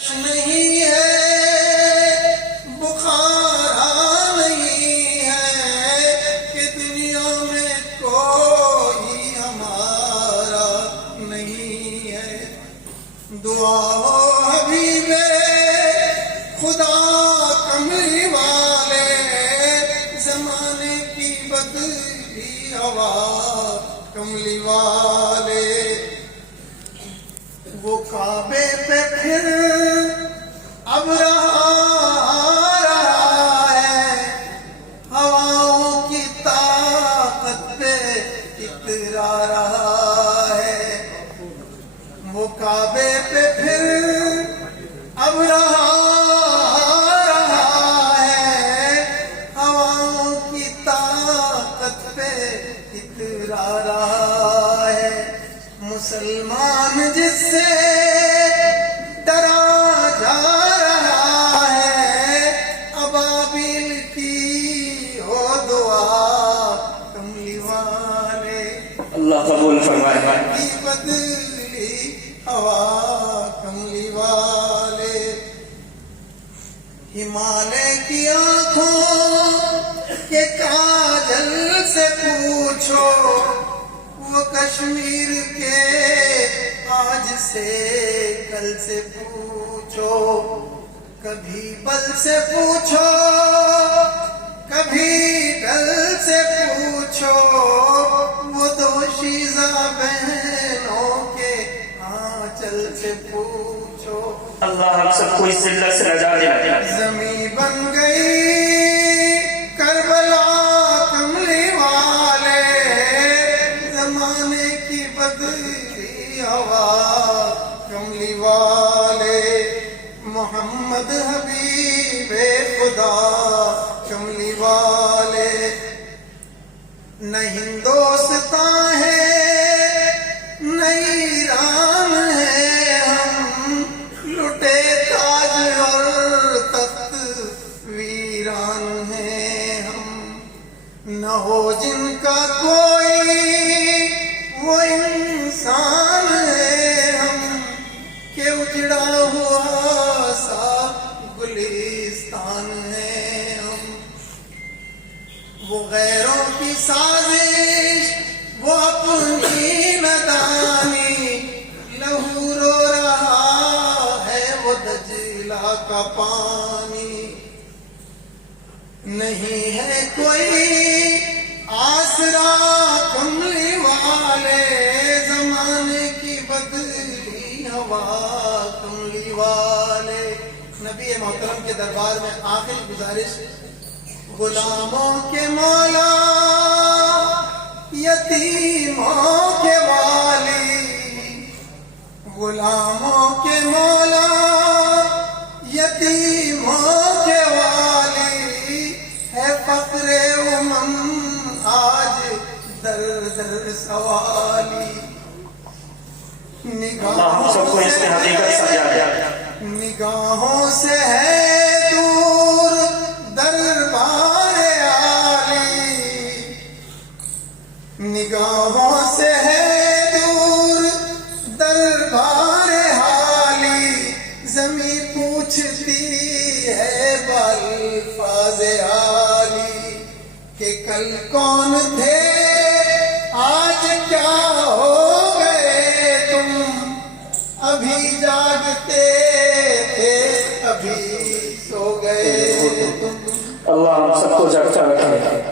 نہیں ہے بخار نہیں ہے کہ دنیا میں کوئی ہمارا نہیں ہے. دعا ہو حبیب خدا کملی والے زمانے کی بدلی ہوا کملی والے. وہ کعبے پہ پھر اب رہا ہے ہواؤں کی طاقت پہ اترا رہا ہے. وہ کعبے پہ پھر اب رہا ہے ہواؤں کی طاقت پہ اترا رہا ہے. مسلمان جس سے ڈرا جا رہا ہے ابابیل کی ہو دعا کملی والے. اللہ قبول فرمائے. کی بدلی ہوا کملی والے. ہمالیہ کی آنکھوں کے کاجل سے پوچھو وہ کشمیر کے آج سے کل سے پوچھو. کبھی بل سے پوچھو کبھی ڈل سے پوچھو وہ دوشیزہ بہنوں کے آنچل سے پوچھو. اللہ ہم سب کو اس ذلت سے نجات دے. زمین بن گئی کربلا کملی والے زمانے کی بدلی ہوا کملی والے. محمد حبیب خدا کملی والے. نہ ہندوستان ہے نہ ایران ہے ہم لٹے تاج اور تخت ویران ہیں ہم. نہ ہو جن کا کوئی وہ انسان ہے ہم کہ اجڑا ہوا سا گلستان ہے ہم. وہ غیروں کی سازش وہ اپنی ندانی لہو رو رہا ہے وہ دجلہ کا پانی. نہیں ہے کوئی آسرا کملی والے زمانے کی بدلی ہوا کملی والے. نبی محترم کے دربار میں آخری گزارش. غلاموں کے مولا یتیموں کے والی. غلاموں کے مولا یتیموں کے والی ہے فقر امم آج در در سوالی. اللہ سب کو اس میں حقیقت سمجھا. نگاہوں سے ہے دور دربار عالی. نگاہوں سے ہے دور دربار حالی. زمین پوچھتی ہے بالفاظ عالی کہ کل کون تھے آج کیا ہو گئے تم. ابھی جاگتے تھے ابھی سو گئے تم. اللہ ہم سب کو جگتا رکھے.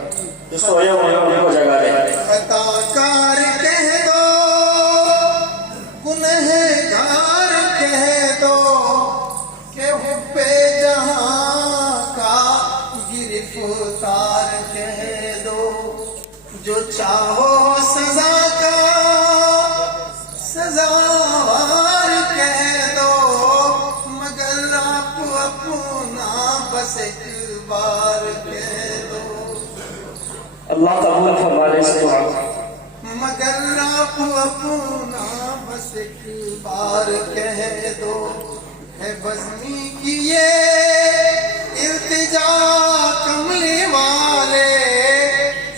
جو سوئے ہوئے ان کو جگا دے. خطا کار کہہ دو گنہگار کہہ دو کہ حب جہاں کا گرفتار کہہ دو. جو چاہو سزا کا سزاوار کہہ دو مگر آپ اپنا بس ایک بار کہہ دو. اللہ قبول فرمائے اس دعا. مگر آپ اپنا بس ایک بار کہہ دو. ہے بزمی کی یہ التجا کملی والے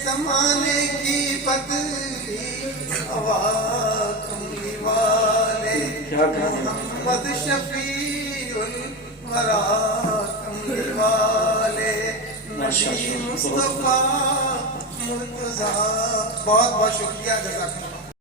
زمانے کی بدلی ہوا کملی والے. محمد شفیع ورا کملی والے نبی مصطفیٰ مرتضیٰ. بہت بہت شکریہ. جزاک اللہ.